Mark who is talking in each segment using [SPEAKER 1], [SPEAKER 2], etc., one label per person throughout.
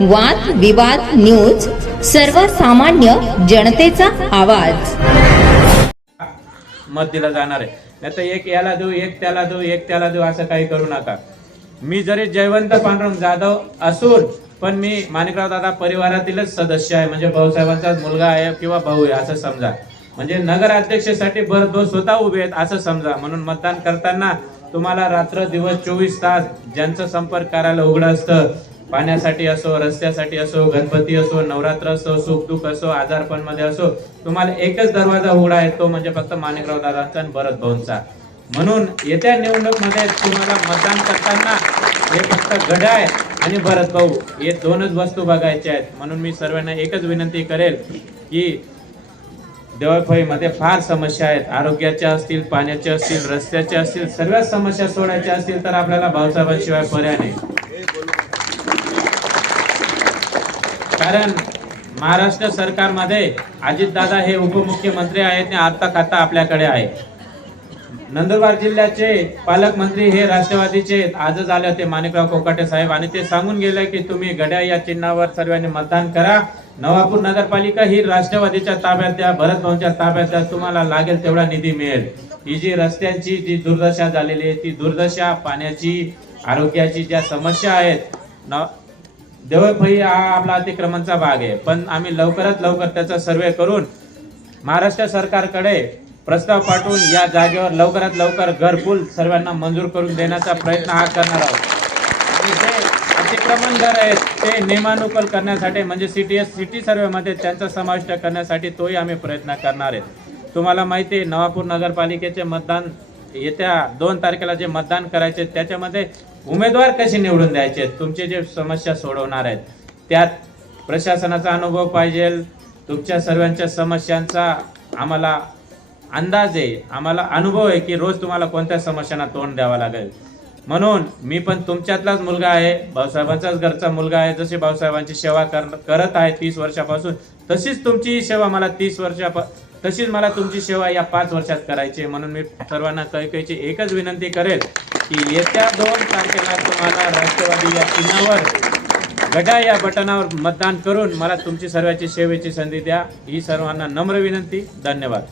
[SPEAKER 1] वाद विवाद न्यूज सर्वसामान्य जनतेचा आवाज.
[SPEAKER 2] मत दिलं जाणार आहे. नाही तर एक याला देऊ एक त्याला देऊ एक त्याला देऊ असं काही करू नका. मी जरी जयवंत पांडुरंग जाधव असून पण मी माणिकराव दादा परिवारातीलच सदस्य आहे. म्हणजे भाऊसाहेबांचाच मुलगा आहे किंवा भाऊ आहे असं समजा. म्हणजे नगर भरभर स्वतः उभे आहेत असं समजा. म्हणून मतदान करताना तुम्हाला रात्र दिवस चोवीस तास ज्यांचा संपर्क करायला उघडं असतं पाण्यासाठी असो रस्त्यासाठी असो गणपती असो नवरात्र असो सुख दुःख असो आजारपणमध्ये असो तुम्हाला एकच दरवाजा उघडा आहे तो म्हणजे फक्त माणिकराव दादांचा आणि भरत भाऊंचा. म्हणून येत्या निवडणूकमध्ये तुम्हाला मतदान करताना हे फक्त घड्याळ आणि भरत भाऊ हे दोनच वस्तू बघायच्या आहेत. म्हणून मी सर्वांना एकच विनंती करेल की देवळफळीमध्ये फार समस्या आहेत. आरोग्याच्या असतील पाण्याच्या असतील रस्त्याच्या असतील सर्वच समस्या सोडायच्या असतील तर आपल्याला भाऊसाहेबांशिवाय पर्याय नाही. कारण महाराष्ट्र सरकारमध्ये अजितदादा हे उपमुख्यमंत्री आहेत आणि आता खाता आपल्याकडे आहे. नंदुरबार जिल्ह्याचे पालकमंत्री हे राष्ट्रवादीचे आजच आले होते माणिकराव कोकाटे साहेब. आणि ते सांगून गेले की तुम्ही गड्या या चिन्हावर सर्वांनी मतदान करा. नवापूर नगरपालिका ही राष्ट्रवादीच्या ताब्यात द्या भरत भाऊंच्या ताब्यात द्या. तुम्हाला लागेल तेवढा निधी मिळेल. ही जी रस्त्यांची जी दुर्दशा झालेली आहे ती दुर्दशा पाण्याची आरोग्याची ज्या समस्या आहेत न देवळफळी हा आपला अतिक्रमणचा भाग आहे. पण आम्ही लवकरात लवकर त्याचा सर्वे करून महाराष्ट्र सरकारकडे प्रस्ताव पाठवून या जागेवर लवकरात लवकर घरकुल सर्वांना मंजूर करून देण्याचा प्रयत्न हा करणार आहोत. जे अतिक्रमण घर आहेत ते नियमानुकूल करण्यासाठी म्हणजे सिटी सिटी सर्वेमध्ये त्यांचा समाविष्ट करण्यासाठी तोही आम्ही प्रयत्न करणार आहेत तुम्हाला माहिती आहे नवापूर नगरपालिकेचे मतदान येत्या दोन तारखेला जे मतदान करायचे त्याच्यामध्ये उमेदवार कसे निवडून द्यायचे? तुमचे जे समस्या सोडवणार आहेत त्यात प्रशासनाचा अनुभव पाहिजे तुमच्या सर्वांच्या समस्यांचा आम्हाला अंदाज आहे आम्हाला अनुभव आहे की रोज तुम्हाला कोणत्या समस्यांना तोंड द्यावं लागेल. म्हणून मी पण तुमच्यातलाच मुलगा आहे भाऊसाहेबांचाच घरचा मुलगा आहे जसे भाऊसाहेबांची सेवा कर करत आहे तीस वर्षापासून तशीच तुमची सेवा मला तीस वर्षा तशीच मला तुमची सेवा या पाच वर्षात करायची आहे. म्हणून मी सर्वांना कैकईची एकच विनंती करेल की येत्या दोन तारखेला तुम्हाला राष्ट्रवादी या चिन्हावर गटा या बटनावर मतदान करून मला तुमची सर्वांची सेवेची संधी द्या. ही सर्वांना नम्र विनंती. धन्यवाद.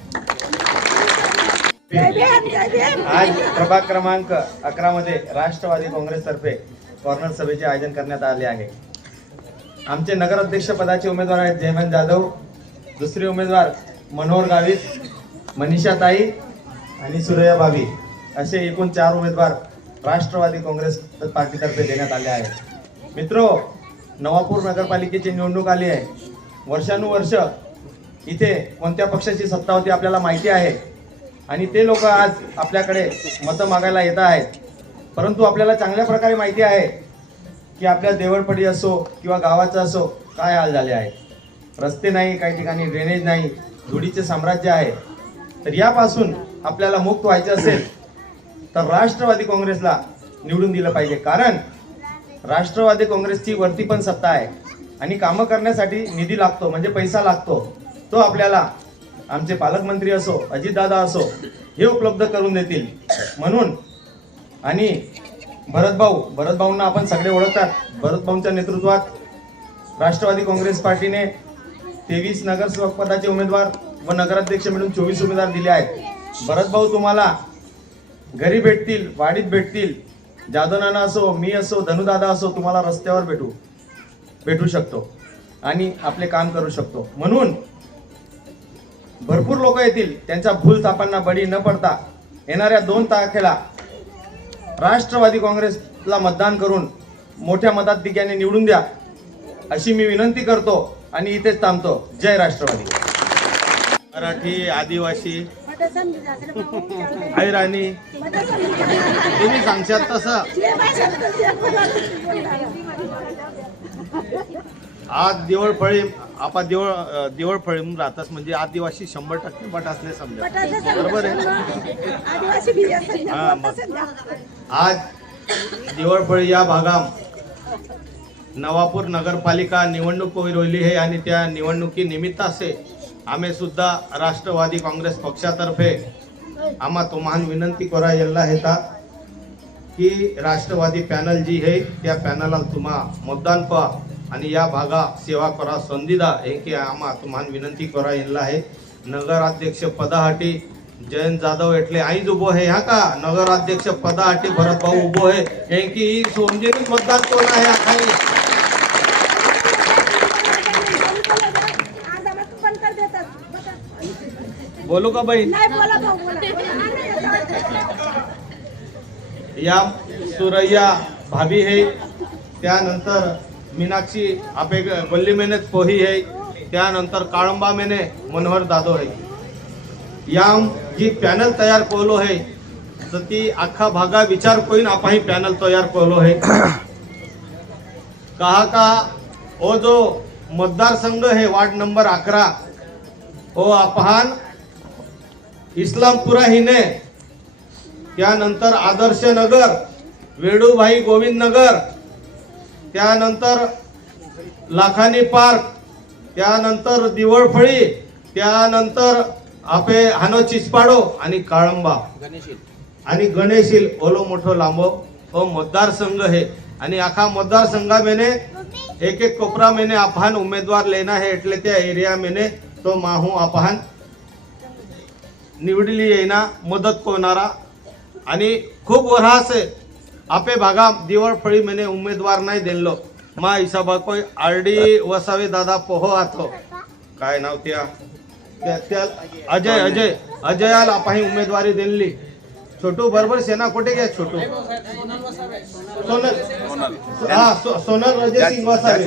[SPEAKER 3] आज प्रभाग क्रमांक अकरा मध्ये राष्ट्रवादी काँग्रेसतर्फे कॉर्नर सभेचे आयोजन करण्यात आले आहे. आमचे नगराध्यक्ष पदाचे उमेदवार आहेत जयवंत जाधव. दुसरे उमेदवार मनोहर गावित मनीषा ताई आणि सुरया भाभी असे एकूण चार उमेदवार राष्ट्रवादी काँग्रेस पार्टीतर्फे देण्यात आले आहेत. मित्रो नवापूर नगरपालिकेची निवडणूक आली आहे. वर्षानुवर्ष इथे कोणत्या पक्षाची सत्ता होती आपल्याला माहिती आहे. आणि ते लोक आज आपल्याकडे मतं मागायला येत आहेत. परंतु आपल्याला चांगल्या प्रकारे माहिती आहे की आपल्या देवळपडी असो किंवा गावाचं असो काय हाल झाले आहेत. रस्ते नाही काही ठिकाणी ड्रेनेज नाही. धुळीचे साम्राज्य आहे तर यापासून आपल्याला मुक्त व्हायचं असेल तर राष्ट्रवादी काँग्रेसला निवडून दिलं पाहिजे. कारण राष्ट्रवादी काँग्रेसची वरती पण सत्ता आहे आणि कामं करण्यासाठी निधी लागतो म्हणजे पैसा लागतो. तो आपल्याला आमचे पालकमंत्री असो अजितदादा असो हे उपलब्ध करून देतील. म्हणून आणि भरतभाऊ भरतभाऊंना आपण सगळे ओळखतात. भरतभाऊंच्या नेतृत्वात राष्ट्रवादी काँग्रेस पार्टीने तेवीस नगरसेवक पदाचे उमेदवार व नगराध्यक्ष मिळून चोवीस उमेदवार दिले आहेत. भरतभाऊ तुम्हाला घरी भेटतील वाडीत भेटतील जादवनाना असो मी असो धनुदादा असो तुम्हाला रस्त्यावर भेटू भेटू शकतो आणि आपले काम करू शकतो. म्हणून भरपूर लोक येतील त्यांच्या भूल तापांना बळी न पडता येणाऱ्या दोन तारखेला राष्ट्रवादी काँग्रेसला मतदान करून मोठ्या मताधिक्याने निवडून द्या अशी मी विनंती करतो. आणि इथेच थांबतो. जय राष्ट्रवादी. मराठी आदिवासी. राणी. तुम्ही सांगशात तसं. आज देवळफळी आपण देवळ अं, देवळफळी म्हणून राहतात. म्हणजे आदिवासी शंभर टक्के बट असले समजा. बरोबर आहे? हा, मग. आज देवळफळी या भागात नवापूर नगरपालिका निवडणूक होई रोहिली आहे आणि त्या निवडणुकीनिमित्ताचे आम्ही सुद्धा राष्ट्रवादी काँग्रेस पक्षातर्फे आम्हा तुम्हाला विनंती करा येल्ला हेता की राष्ट्रवादी पॅनल जी आहे त्या पॅनलला तुम्हा मतदान पहा आणि या भागा सेवा करा संधीदा हे की आम्हा तुम्हाला विनंती करा यांना आहे. नगराध्यक्ष पदासाठी जयंत जाधव एटले आईज उभो आहे हा का? नगराध्यक्ष पदासाठी भरत भाऊ उभो आहे. हे की समजेन मतदान कोण आहे हा काही
[SPEAKER 4] आज आम्हाला पण कर देतात बघा.
[SPEAKER 3] बोलू का बहीण
[SPEAKER 4] बोला
[SPEAKER 3] या सुरैया भाभी है त्यानंतर मीनाक्षी आपे गल्ली मेहनत पोही है त्यानंतर काळंबा मेने मनोहर दादो है। या जी पॅनल तयार केलो है तर ती अख्खा भागा विचार करून आपण पॅनल तयार केलो है। कहा का ओ जो मतदारसंघ है वार्ड नंबर अकरा ओ आपण इस्लामपुरा हिने त्यानंतर आदर्श नगर वेडूभाई गोविंद नगर त्यानंतर लाखानी पार्क त्यानंतर दिवळफळी त्यानंतर आपे हानो चिचपाडो आणि काळंबा आणि गणेशील ओलो मोठो लांबो हो मतदारसंघ है आणि आखा मतदारसंघा मेने एक एक कोपरा मेने आपण उमेदवार लेना है એટલે त्या एरिया मेने तो माहू आपण निवडली येईना मदत कोणारा आणि खूप वरास आहे. आपे भागा दिवळफळी मेने उमेदवार नाही दिलो. मा हिसाबा कोई आरडी वसावे दादा पोहो आतो काय नाव त्या? त्या- अजय अजय. अजयाला आपण उमेदवारी दिली. छोटू बरोबर सेना कुठे घ्या छोटू? सोनल हा सो- सोनल रजे सिंग वसावे.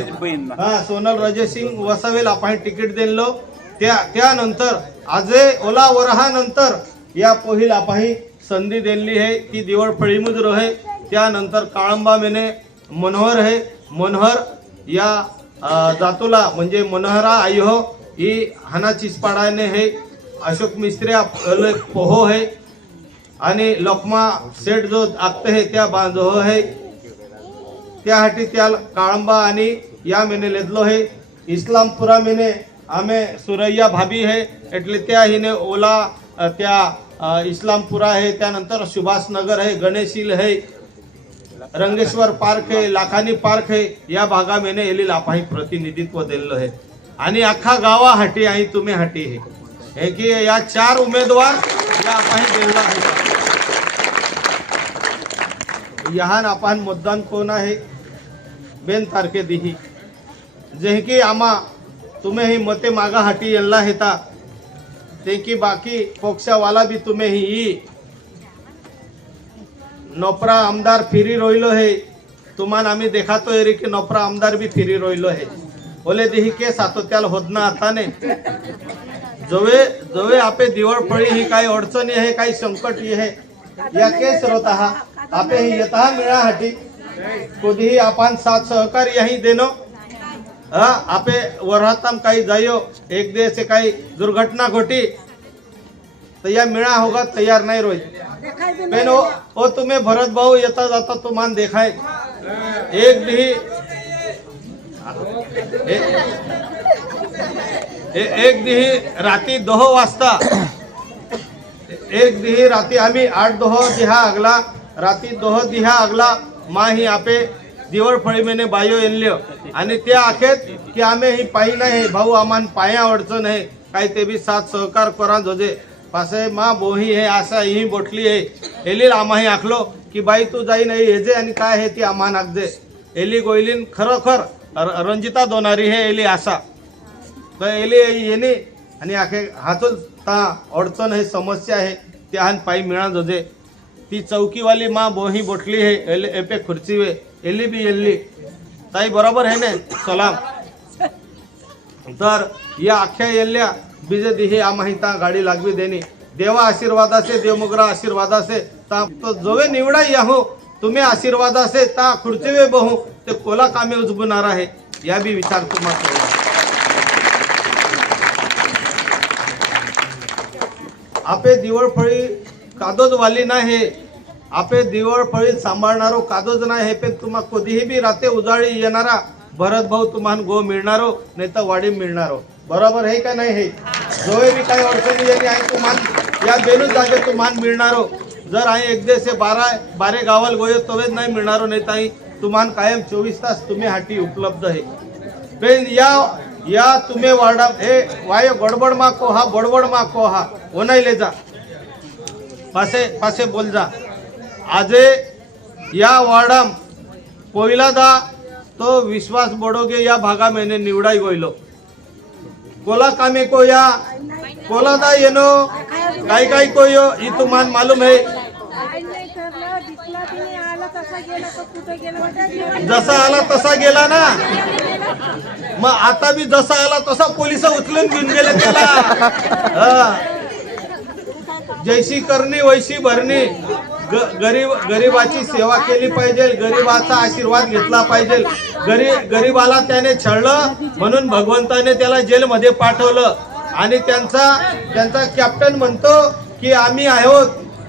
[SPEAKER 3] हा सोनल रजे सिंग वसावेला आपण तिकीट दिलो. त्या त्यानंतर आजे ओला वरहानंतर या पहिला आपण संधी दिली आहे ती दिवळ फळीमुद्र आहे त्यानंतर काळंबा मेने मनोहर है मनोहर या जातोला म्हणजे मनोहरा आई हो ही हाना चिसपाडाने हे अशोक मिस्त्री पोहो है आणि लोकमा सेठ जो आगते है त्या बांधो हो है त्यासाठी त्या काळंबा आणि या मेने लेदलो हे इस्लामपुरा मेने आमे सुरैया भाभी है એટલે त्या हिने ओला अ, त्या अ, इस्लामपुरा है त्यानंतर सुभाष नगर है गणेशील है रंगेश्वर पार्क है लाखानी पार्क है या भागा मेने येली लापाही प्रतिनिधित्व दिलेलं आहे आणि अख्खा गावा हाटी आहे तुम्ही हाटी है हे की या चार उमेदवार या आपण दिलेला आहे यहान आपण मतदान कोण आहे बेन तारखे दिही जे की आम्हा तुम्ही ही मते मागा हाटी येल्ला हेता. ते की बाकी पक्षावाला बी तुम्ही ही नोपरा आमदार फिरी रोइलो है. तुम्हाला आम्ही देखातो रे की नोपरा आमदार बी फिरी रोइलो है. ओले दिही केस आतो त्याला होदना आता ने जवे जवे आपे दिवळफळी ही काही अडचणी आहे काही संकट आहे या केस रोत आहा. आपे ही यथा मिळासाठी कधीही आपण साथ सहकार्य ही हा आपे वराताम काही जायो एक दिवस काही दुर्घटना घटी तर या मिळा होगा तयार नाही रोज बेन ओ, ओ तुम्हें भरत भाऊ येता जाता तुम्हाला देखाय. एक दी ए- एक दी राती दह वाजता. एक दी राती आम्ही आठ दह दिहा अगला राती दह दिहा अगला मा ही आपे दिवळफळी मेने बायो येल्ल्यो आणि त्या आखेत की आम्ही ही पायी नाही भाऊ आम्हाला पाया अडचण आहे. काय ते बी साथ सहकार करा जोजे. पासे मा बोही हे असा ही बोटली हे एली आम्हाही आखलो की बाई तू जाई नाही हेजे आणि काय हे ती आम्हा नागजे एली गोयलीन खरोखर रंजिता दोनारी हे एली आसा. तर एली येणे आणि आखे हातून ता अडचण हे समस्या आहे ते हान पायी मिळा जोजे. ती चौकीवाली मा बोही बोटली हे एले एपे खुर्ची वे. एल्ली बी येल्ली ताई बरोबर आहे ना? सलाम. तर या अख्ख्या येल्या बीजे दिही आम्ही ता गाडी लागवी देणी. देवा आशीर्वादाचे देवमुगरा आशीर्वादाचे ता तो जोवे निवडा याहो तुम्ही आशीर्वादाचे ता खुर्चीवे बहू ते कोला कामे उजबणार आहे. या बी विचार तुम्हाला आपे दिवळफळी कादोज वाली नाही. आपे दिवळ फळी सांभाळणारो कादोज नाही हे पे तुम्हा कधीही बी राते उजाळी येणारा भरत भाऊ तुम्हाला गो मिळणारो नाही तर वाडी मिळणारो. बरोबर आहे का नाही हे? जोय बी काही अडचणी येणे आहे तुम्हाला या बेनू जागे तुम्हाला मिळणारो. जर आई एक दिवस बारा बारे गावाला गोयो तवेच नाही मिळणारो नाही ताई तुम्हाला कायम चोवीस तास तुम्ही हाटी उपलब्ध आहे. पेन या या तुम्ही वाडा हे वाय गडबड माको हा बडबड माको हा ओनाईले जा. पासे पासे बोल जा. आजे या वाडाम पहिलादा तो विश्वास बडोगे या भागा निवडाय निवडाई गोयलो. कोला कामे को या कोला दा येनो काय काय को यो ई तुम्हाला मालूम है. जसा आला तसा गेला ना. मग आता बी जसा आला तसा पोलीस उचलून घेऊन गेले त्याला. जैसी करणी वैशी भरणी गरीब गरीबाची सेवा केली पाहिजे गरीबाचा आशीर्वाद घेतला पाहिजे. गरीब गरीबाला त्याने छळलं म्हणून भगवंताने त्याला जेलमध्ये पाठवलं. आणि त्यांचा त्यांचा कॅप्टन म्हणतो की आम्ही आहोत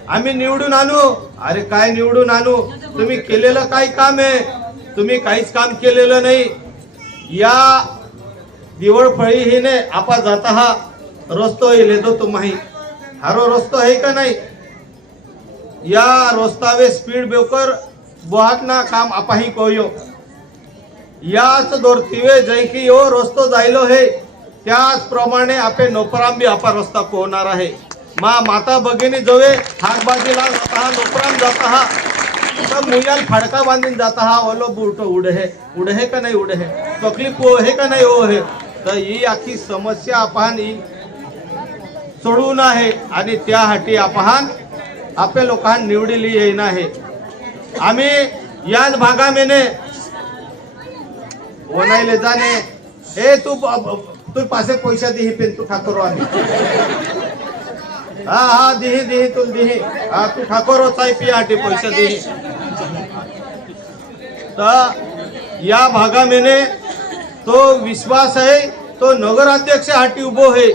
[SPEAKER 3] आम्ही निवडून आणू. अरे काय निवडून आणू? तुम्ही केलेलं काय काम आहे? तुम्ही काहीच काम केलेलं नाही. या दिवळफळी हिने आपा जाता हा. रस्तो येले तो तुम्ही हारो रस्तो आहे का नाही? या रस्तावे स्पीड ब्रेकर बोहाटना काम आपाही कोयो। याच धोरतीवे जै की यो रस्तो जायलो हे त्याचप्रमाणे आपे नोकराम बी आपा रस्ता पोहणार आहे। मा माता भगिनी जवे हाकबाजीला जाता हा नोकराम जाता हा तर मुयाल फाडका बांधून जाता हा ओलो बुट उडे हे। उडे हे का नाही उडे हे? तकलीफ हो हे का नाही हो हे? तर ही आखी समस्या आपण ही सोडवून आहे आणि त्यासाठी आपण आपल्या लोकांना निवडली येईन आहे. आम्ही याच भागामेने वनायले जाणे. हे तू तू पासे पैसा दिही पेन तू ठाकोर आम्ही हा हा दिही दिही तू दिही हा तू ठाकरो पी पियासाठी पैसा दिही तर या भागामेने तो विश्वास आहे तो नगराध्यक्ष हाटी उभो आहे.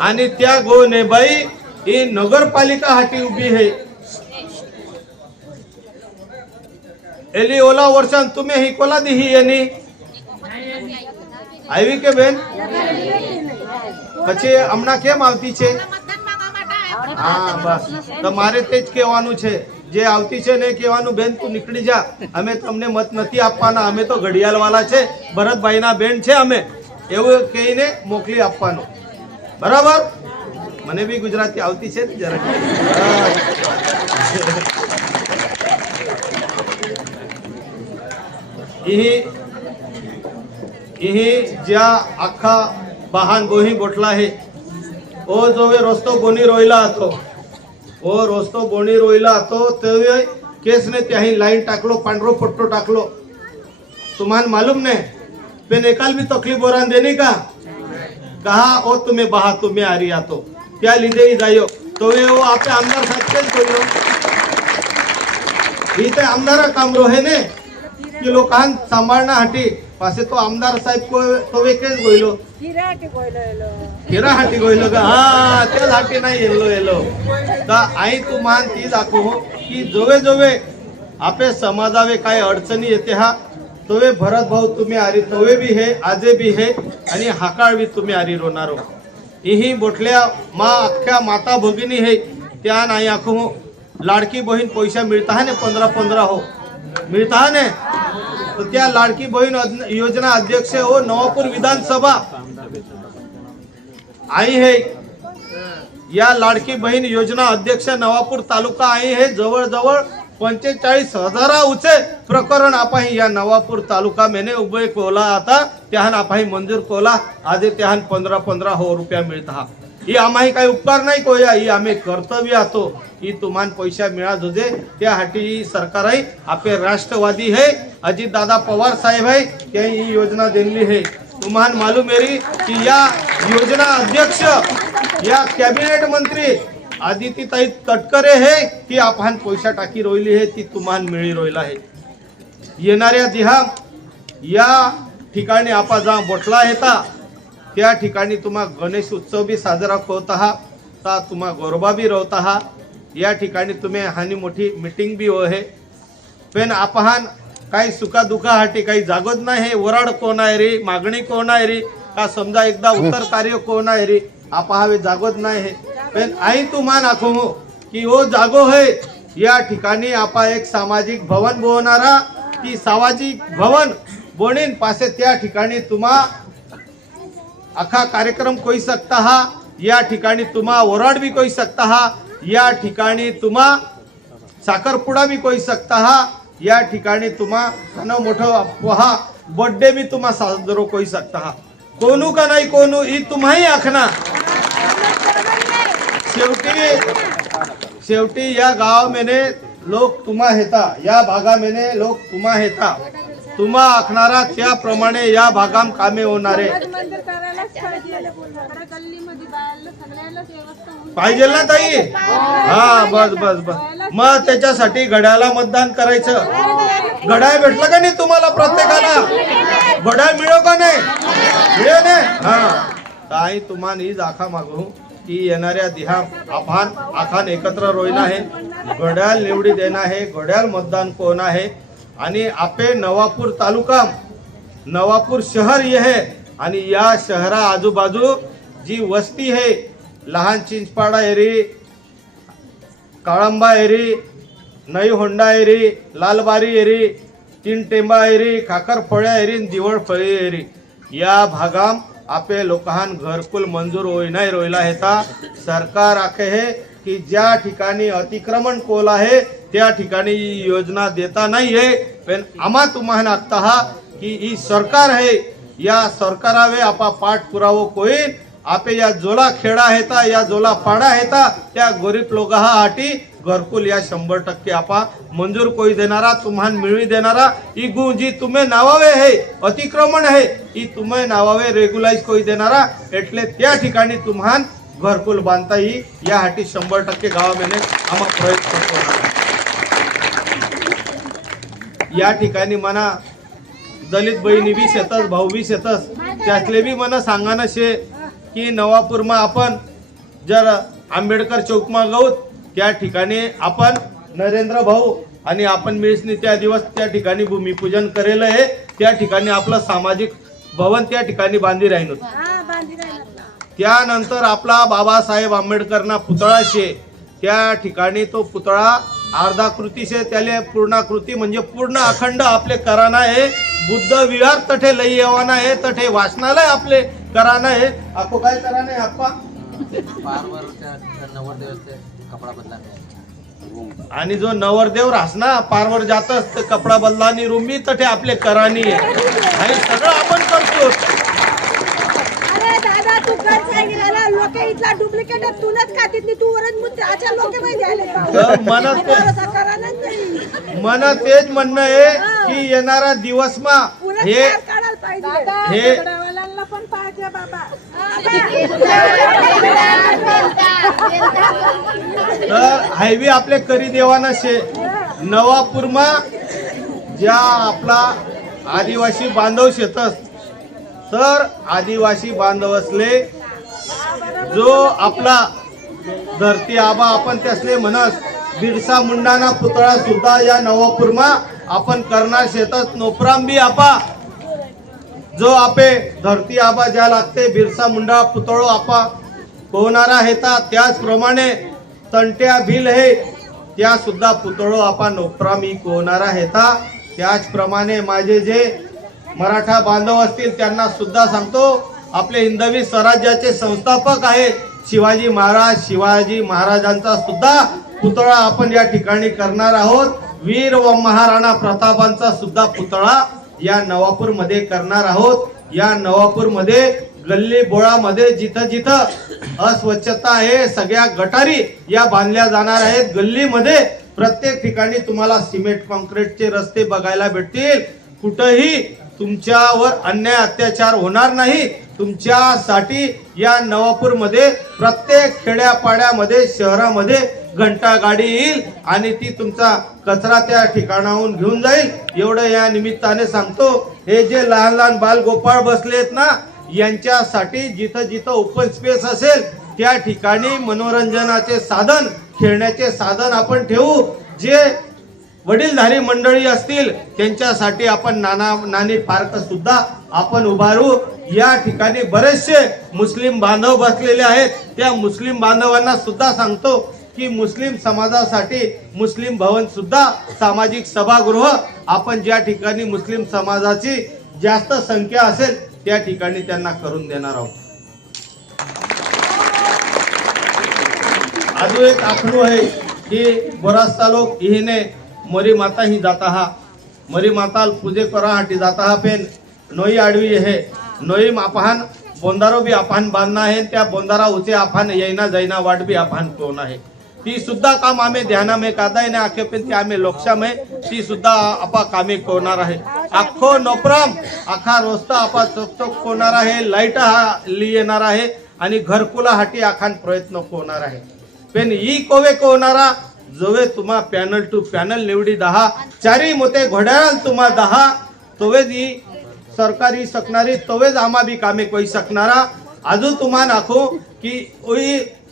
[SPEAKER 3] आणि त्या गो એ નગરપાલિકા હાટી ઊભી હે. એલી, ઓલા વર્ષાન, તમે હી કોલા દીહી એની? આવી કે બેન? પછી હમણાં કેમ આવતી છે? હા, બસ. તમારે તે જ કહેવાનું છે. જે આવતી છે ને કહેવાનું, બેન, તું નીકળી જા. અમે તમને મત નથી આપવાના. અમે તો ઘડિયાળવાલા છે. ભરતભાઈના બેન છે અમે. એવું કહીને મોકલી આપવાનું. બરાબર? મને બી ગુજરાતી આવતી છે ને જરાક હા. ही ही ज्या आखा बहान गोही बोटला आहे ओ जो वे रस्तो बोनी रोयला હતો ओ रस्तो बोनी रोयला હતો તે કેસને ત્યાં લાઈન टाकलो पांढरो पट्टो टाकलो तुम्हाला मालूम ने पेन एकाल भी तकलीफ ओरान देनी का कहा ओ तुम्हें बहा तुम्हें आ रही आतो त्या લીધે ही जायो तो वे वो आपे आमदार साहेब केच बोललो ही। ते आमदारा काम रोहे ने की लोकांन सांभाळण्यासाठी पासे तो आमदार साहेब को तो वेकेच गोयलो केरा हाटी गोयलो का? हा त्याच हाटी नाही येलो येलो तर आई तू मान ती दाखव की जोवे जोवे आपे समाजावे काय अडचणी येते हा। तोवे भरत भाऊ तुम्ही आरी तोवे बी हे आजे बी हे आणि हाकाळ बी तुम्ही आरी रोनारो। ही बोटल्या मा अख्ख्या माता भगिनी हे त्या नाही आखो. लाडकी बहीण पैसा मिळता है ने पंधरा पंधरा हो. मिळता है ने तर त्या लाडकी बहीण योजना अध्यक्ष हो नवापूर विधानसभा. आई है या लाडकी बहीण योजना अध्यक्ष नवापूर तालुका आई है जवळजवळ पंचेचाळीस हजाराचे प्रकरण आपण या नवापूर तालुका मेने उभे कोला आता त्याहान आपण मंजूर कोला आज त्याहान पंधरा पंधरा हो रुपया मिळता ही. आम्ही काही उपकार नाही कोया ही आम्ही कर्तव्य आतो. ही तुम्हाला पैसा मिळा जोजे त्यासाठी सरकार आहे आपले राष्ट्रवादी है अजितदादा पवार साहेब है त्या ही योजना दिली है. तुम्हाला मालूम आहे की या योजना अध्यक्ष या कॅबिनेट मंत्री आदितीताई तटकरे हे ती आपण पैसा टाकी रोयली आहे ती तुम्हाला मिळी रोयला आहे येणाऱ्या दिहा या ठिकाणी आपा जा बोटला येता त्या ठिकाणी तुम्हा गणेश उत्सव बी साजरा करत आहात ता तुम्हा गरबा बी रवत आहात या ठिकाणी तुम्ही हानी मोठी मीटिंग बी हो. आहे पण आपण काही सुखादुखासाठी काही जागत नाही हे वराड कोण आहे रे मागणी कोण आहे रे का समजा एकदा उत्तर कार्य कोण आहे रे आपा हवे नाही पण आई तू मान आखो हो की ओ जागो है. या ठिकाणी आपा एक सामाजिक भवन बोलणारा की सामाजिक भवन बोनीन पासे त्या ठिकाणी तुम्हा अखा कार्यक्रम कोई सकता हा. या ठिकाणी तुम्हा ओराड भी कोई सकता हा. या ठिकाणी तुम्हा साखरपुडा भी कोई सकता हा. या ठिकाणी तुम्हा न मोठं पहा बर्थडे भी तुम्हा साजरो कोई सकता हा. कोणू का नाही कोणू ही तुम्हाही आखना. शेवटी शेवटी या गावामेने लोक तुम्हा हेता या भागामेने लोक तुम्हा हेता. तुम्हा आखणारा त्याप्रमाणे या भागाम कामे होणारे.
[SPEAKER 4] पाहिजे
[SPEAKER 3] ना ताई? हा बस बस बस. मग त्याच्यासाठी घड्याला मतदान करायचं. घड्याळ भेटलं का नाही तुम्हाला प्रत्येकाला? घड्याळ मिळव का नाही? मिळव नाही हा. ताई तुम्हाला ही जाखा मागू की येणाऱ्या दिहा आफान आखान एकत्र रोईन आहे. घड्याळ निवडी देणं आहे. घड्याळ मतदान कोण आहे? आणि आपे नवापूर तालुका नवापूर शहर ये है आणि या शहरा आजूबाजू जी वस्ती है लहान चिंचपाडा एरी काळंबा एरी नई होंडा एरी लालबारी एरी तीन टेंबा एरी काकरफळ्या एरी दिवळफळी एरी. या भागाम आपे लोकान घरकुल मंजूर होईनाय रोयला हेता. सरकार आखे हे की ज्या ठिकाणी अतिक्रमण कोल आहे त्या ठिकाणी योजना देता नाही आहे पण आम्हा तुम्हाला लागता हा की ही सरकार आहे या सरकारावे आपा पाठपुरावो कोईन. आपे या जोला खेडा हेता या जोला पाडा हेता त्या गरीब लोक हा हाटी घरकुल या शंभर टक्के आपा मंजूर कोई देणारा तुम्हाला मिळवी देणारा ही गुंजी तुम्ही नावावे हे अतिक्रमण आहे ही तुम्ही नावावे रेग्युलाइज कोई देणारा एटले त्या ठिकाणी तुम्हाला घरकुल बांधता येईल यासाठी शंभर टक्के गावामध्ये आम्हा प्रयत्न करतो या ठिकाणी म्हणा दलित बहिणी बी शेतस भाऊ बी शेतस त्यातले बी म्हणा सांगा शे की नवापूरमा आपण जर आंबेडकर चौकमा गौत त्या ठिकाणी आपण नरेंद्र भाऊ आणि आपण मिळसनी त्या दिवस त्या ठिकाणी भूमिपूजन करेल आहे त्या ठिकाणी आपलं सामाजिक भवन त्या ठिकाणी बांधी राहिलो
[SPEAKER 4] हा
[SPEAKER 3] त्यानंतर आपला बाबासाहेब आंबेडकरना पुतळा शे. त्या ठिकाणी तो पुतळा अर्धा कृती शे त्याले पूर्णाकृती म्हणजे पूर्ण अखंड आपले कराना आहे बुद्ध विहार तठे लई येवाना आहे तठे वाचनालय आपले कराना आहे आपको काय कराना आहे
[SPEAKER 5] नवरदेवाचे कपडा बदला
[SPEAKER 3] आणि जो नवरदेव राहसना पारवर जातच तर कपडा बदलानी रुंबी तठे आपले करानी आहे आणि सगळं आपण करतो.
[SPEAKER 4] अरे दादा तू कर सांगितलं लोक इथला डुप्लिकेट तूनच खातीत नाही तू वरच मुद्दे. अच्छा लोक माहिती आले
[SPEAKER 3] तर मला ते-
[SPEAKER 4] भरोसा करा नाही.
[SPEAKER 3] मला तेच म्हणणं आहे की येणारा दिवसमा हे हे-
[SPEAKER 4] मुलांना पण पाहिजे बाबा.
[SPEAKER 3] तर हायवे आपले करी देवाना शे नवापूरमा ज्या आपला आदिवासी बांधव शेतस तर आदिवासी बांधव असले जो आपला धरती आबा आपण त्यासले म्हणस बिरसा मुंडाना पुतळा सुद्धा या नवापूरमा आपण करणार शेतस नोपरांबी आपा. जो आपे धरती आबा ज्या लागते बिरसा मुंडा पुतळो आपा पोहणारा हेता त्याचप्रमाणे तंट्या भिल हे त्या सुद्धा पुतळो आपा नोपरामी कोहणारा हेता त्याचप्रमाणे माझे जे मराठा बांधव असतील त्यांना सुद्धा सांगतो आपले हिंदवी स्वराज्याचे संस्थापक आहेत शिवाजी महाराज. शिवाजी महाराजांचा सुद्धा पुतळा आपण या ठिकाणी करणार आहोत. वीर व महाराणा प्रतापांचा सुद्धा पुतळा या नवापूरमध्ये करणार आहोत. या नवापूरमध्ये गल्ली बोळामध्ये जिथं जिथं अस्वच्छता आहे सगळ्या गटारी या बांधल्या जाणार आहेत. गल्लीमध्ये प्रत्येक ठिकाणी तुम्हाला सिमेंट कॉन्क्रीटचे रस्ते बघायला भेटतील. कुठंही तुमच्यावर अन्याय अत्याचार होणार नाही. तुमच्यासाठी या नवापूरमध्ये प्रत्येक खेड्यापाड्यामध्ये शहरामध्ये घंटा गाडी येईल आणि ती तुमचा कचरा त्या ठिकाणाहून घेऊन जाईल. एवढं या निमित्ताने सांगतो हे जे लहान लहान बाल गोपाळ बसलेत ना यांच्यासाठी जिथं जिथं ओपन स्पेस असेल त्या ठिकाणी मनोरंजनाचे साधन खेळण्याचे साधन आपण ठेवू. जे वडीलधारी मंडळी असतील त्यांच्यासाठी आपण नाना नानी पार्क सुद्धा आपण उभारू. या ठिकाणी बरेचसे मुस्लिम बांधव बसलेले आहेत. त्या मुस्लिम बांधवांना सुद्धा सांगतो की मुस्लिम समाजासाठी मुस्लिम भवन सुद्धा सामाजिक सभागृह आपण ज्या ठिकाणी मुस्लिम समाजाची जास्त संख्या असेल त्या ठिकाणी त्यांना करून देणार आहोत. अजून एक आखणू आहे की बराचसा लोक इहिने मरी माता ही जाता हा. मरी माताल पूजे करासाठी जाता हा पेन. नोई आडवी हे नोई आपान बोंदारो बी आपान बांधणं आहे त्या बोंदारा उचे आपान येईना जाईना वाट बी आपान कोण आहे? ती सुद्धा काम आम्ही ध्यानामे कादाय आणि आखे ती आम्ही लोक्षामे ती सुद्धा आपा कामे कोणार आहे. अख्खो नोपराम अख्खा रोस्ता आपा चोकचोक कोणार आहे. लाइट हा ली येणार आहे आणि घरकुला हाटी आखान प्रयत्न होणार आहे. पेन ई कोवे कोणारा जोवे तुम्हा पॅनल टू पॅनल निवडी दहा. चारी मोते घोड्याळ तुम्हा दहा. तोवेज ई सरकारी शकणारी तोवेज आम्हा बी कामे कोई शकणारा. अजून तुम्हा नाखो की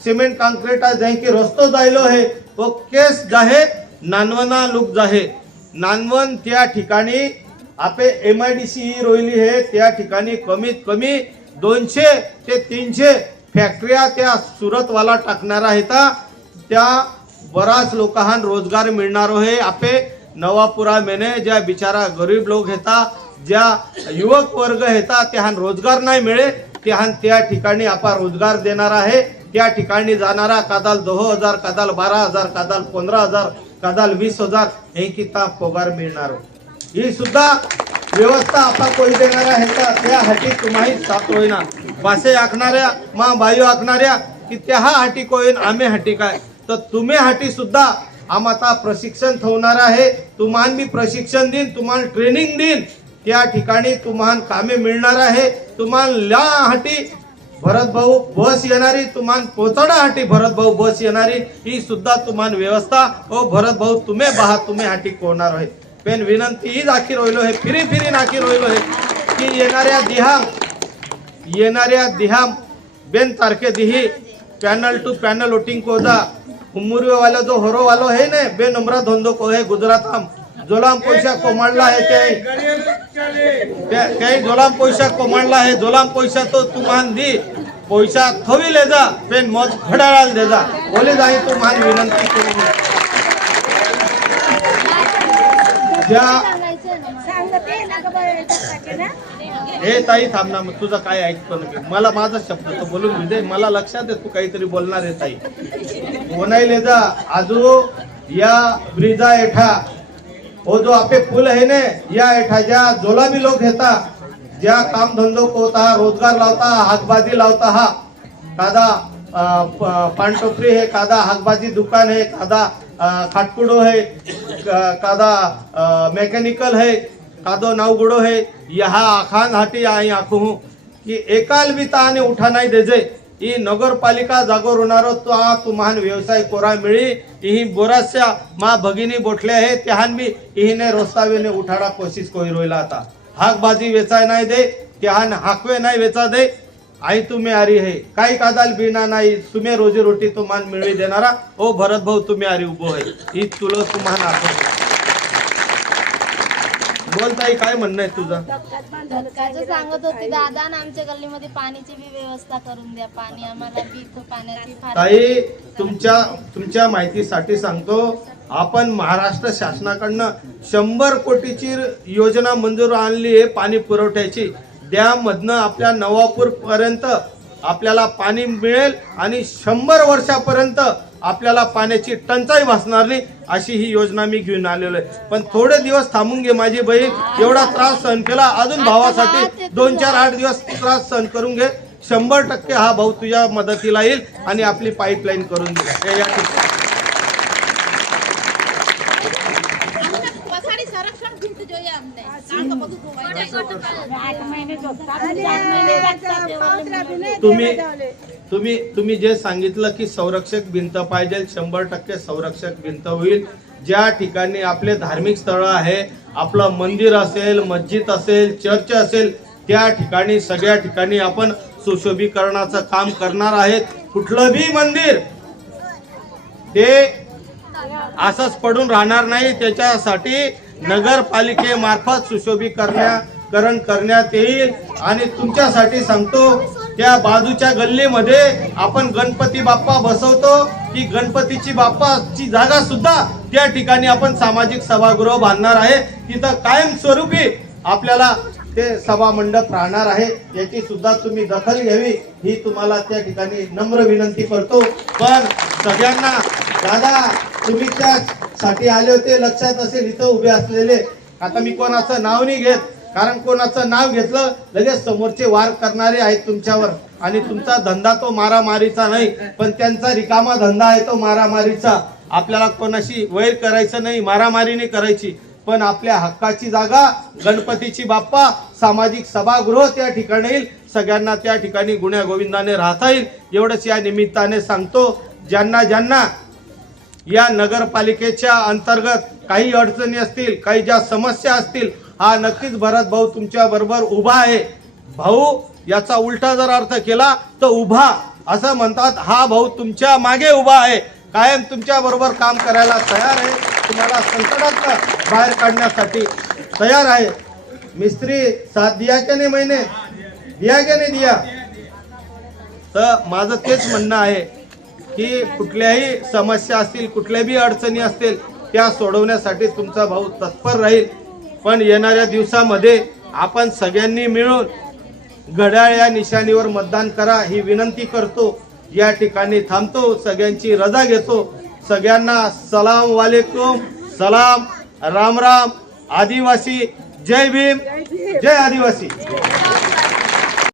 [SPEAKER 3] सिमेंट काँक्रीट जाय की रस्तो जायलो आहे व केस जाहे नानवना लुक जाहे. नानवन त्या ठिकाणी आपे एम आय डी सी ही रोयली आहे त्या ठिकाणी कमीत कमी दोनशे ते तीनशे फॅक्टऱ्या त्या सुरतवाला टाकणार आहेत. त्या बराच लोकांना रोजगार मिळणार आहे. आपे नवापुरा मेने ज्या बिचारा गरीब लोक येता ज्या युवक वर्ग येता त्या रोजगार नाही मिळे त्या त्या ठिकाणी आपा रोजगार देणार आहे. त्या ठिकाणी जाणारा कादाल दहा हजार कादाल बारा हजार कादाल पंधरा हजार कादाल वीस हजार हे किता पगार मिळणार. ही सुद्धा व्यवस्था आता कोण देणार आहे. का त्या हाटी तुम्हाही साथ होईना. भाषे आखणाऱ्या मा बायू आखणाऱ्या की त्या हाटी कोईन आम्ही हाटी काय? तर तुम्ही हाटी सुद्धा आम्हाला प्रशिक्षण ठेवणार आहे. तुम्हाला मी प्रशिक्षण देईन तुम्हाला ट्रेनिंग देईन. त्या ठिकाणी तुम्हाला कामे मिळणार आहे. तुम्हाला हाटी भरत भाऊ बस येणारी तुम्हाला पोचवण्यासाठी भरत भाऊ बस येणारी ही सुद्धा तुम्हाला व्यवस्था. ओ भरत भाऊ तुम्ही बहा तुम्ही हाटी कोणार आहे पेन विनंती हीच आखी रोयलो हे फिरी फिरी आखी रोयलो हे की येणाऱ्या दिहाम येणाऱ्या दिहाम बेन तारखे दिही पॅनल टू पॅनल वोटिंग कोदा हुमुरीवाला जो हरो वालो है ने बे नंबरा धंदो को है गुजरात हम जोलाम पैसा कोमाडला है त्या काही जोलाम पैसा कोमाडला आहे. जोलाम पैसा तो तुम्हाला दी पैसा थवी ले जा पेन मत घड्याळाला दे जा. बोले जाई तुम्हाला विनंती करू ज्या
[SPEAKER 4] ना
[SPEAKER 3] हे ताई थांब ना मग तुझं काय ऐकतो मी मला माझा शब्द तर बोलून म्हणजे दे. मला लक्षात आहे तू काहीतरी बोलणार आहे ताई. कोणाईले जा. आजू या ब्रिजा एठा. वो जो आपे पुल है ने या एठा ज्या जोला भी लोग घेता ज्या काम धंदो को होता रोजगार लावता हातबाजी लावता हा कादा पानटोपरी है कादा हाकबाजी दुकान है कादा खाटकुडो है कादा मेकॅनिकल है कादो नावगुडो है या आखान हाटी आई आखू हूँ की एकाल भी ताने उठा नाही देजे ही नगरपालिका जागोर होणारो तो हा तुम्हाला व्यवसाय कोरा मिळी ही बोराच्या मा भगिनी बोटले आहे त्याहान बी इहिने रोस्तावेने उठाडा कोशिश कोई रोयला आता हाकबाजी वेचाय नाही दे त्याहान हाकवे नाही वेचा दे आई तुम्ही आरी है काही कादाल बिना नाही तुम्ही रोजी रोटी तुम्हाला मिळवी देणारा ओ भरत भाऊ तुम्ही आरी उभो आहे ही तुला तुम्हाला आठवण बोलताई काय म्हणणं आहे तुझं?
[SPEAKER 6] त्याचं सांगत होती दादा आणि आमच्या गल्लीमध्ये पाण्याची बी व्यवस्था करून द्या. पाणी आम्हाला पाण्याची फार
[SPEAKER 3] ताई तुमच्या तुमच्या माहितीसाठी सांगतो आपण महाराष्ट्र शासनाकडनं शंभर कोटीची योजना मंजूर आणली आहे पाणी पुरवठ्याची. डॅममधनं आपल्या नवापूर पर्यंत आपल्याला पाणी मिळेल आणि शंभर वर्षापर्यंत आपल्याला पाण्याची टंचाई भासणार नाही अशी ही योजना मी घेऊन आलेलो आहे. पण थोडे दिवस थांबून घे माझी बहीण. एवढा त्रास सहन केला. अजून भावासाठी दोन चार आठ दिवस त्रास सहन करून घे. शंभर टक्के हा भाऊ तुझ्या मदतीला येईल आणि आपली पाईपलाईन करून देईल. तुम्ही तुम्ही तुम्ही जे सांगितलं की संरक्षक भिंत पाहिजे शंभर टक्के संरक्षक भिंत होईल. ज्या ठिकाणी आपले धार्मिक स्थळ आहे आपलं मंदिर असेल मस्जिद असेल चर्च असेल त्या ठिकाणी सगळ्या ठिकाणी आपण सुशोभीकरणाचं काम करणार आहेत. कुठलं बी मंदिर ते असंच पडून राहणार नाही. त्याच्यासाठी नगरपालिकेमार्फत सुशोभीकरणाकरण करण्यात येईल. आणि तुमच्यासाठी सांगतो त्या बाजूच्या गल्लीमध्ये आपण गणपती बाप्पा बसवतो. की गणपतीची बाप्पाची जागा सुद्धा त्या ठिकाणी आपण सामाजिक सभागृह बांधणार आहे. तिथं कायमस्वरूपी आपल्याला ते सभा मंडप राहणार आहे. याची सुद्धा तुम्ही दखल घ्यावी. ही तुम्हाला त्या ठिकाणी नम्र विनंती करतो. पण सगळ्यांना दादा तुम्ही त्यासाठी आले होते. लक्षात असेल इथं उभे असलेले. आता मी कोणाचं नाव नाही घेत. कारण कोणाचं नाव घेतलं लगेच समोरचे वार करणारे आहेत तुमच्यावर. आणि तुमचा धंदा तो मारामारीचा नाही पण त्यांचा रिकामा धंदा आहे तो मारामारीचा. आपल्याला कोणाशी वैर करायचं नाही मारामारीने करायची. पण आपल्या हक्काची जागा गणपतीची बाप्पा सामाजिक सभागृह त्या ठिकाणी येईल. सगळ्यांना त्या ठिकाणी गुण्या गोविंदाने राहता येईल. एवढंच या निमित्ताने सांगतो ज्यांना ज्यांना या नगरपालिकेच्या अंतर्गत काही अडचणी असतील काही ज्या समस्या असतील हा नक्कीच भरत भाऊ तुमच्या बरोबर उभा आहे. भाऊ याचा उलटा जर अर्थ केला तर उभा. असं म्हणतात हा भाऊ तुमच्या मागे उभा आहे. कायम तुमच्या बरोबर काम करायला तयार आहे. तुम्हाला संकटात बाहेर काढण्यासाठी तयार आहे. मिस्त्री साथ दिया क्या नाही महिने? दिया क्या नाही दिया? तर माझं तेच म्हणणं आहे की कुठल्याही समस्या असतील कुठल्याही अडचणी असतील त्या सोडवण्यासाठी तुमचा भाऊ तत्पर राहील. पण येणाऱ्या दिवसामध्ये आपण सगळ्यांनी मिळून घड्याळ या निशाणीवर मतदान करा ही विनंती करतो. या ठिकाणी थांबतो सगळ्यांची रजा घेतो. सगळ्यांना सलाम वालेकुम सलाम राम राम. आदिवासी जय भीम. जय आदिवासी.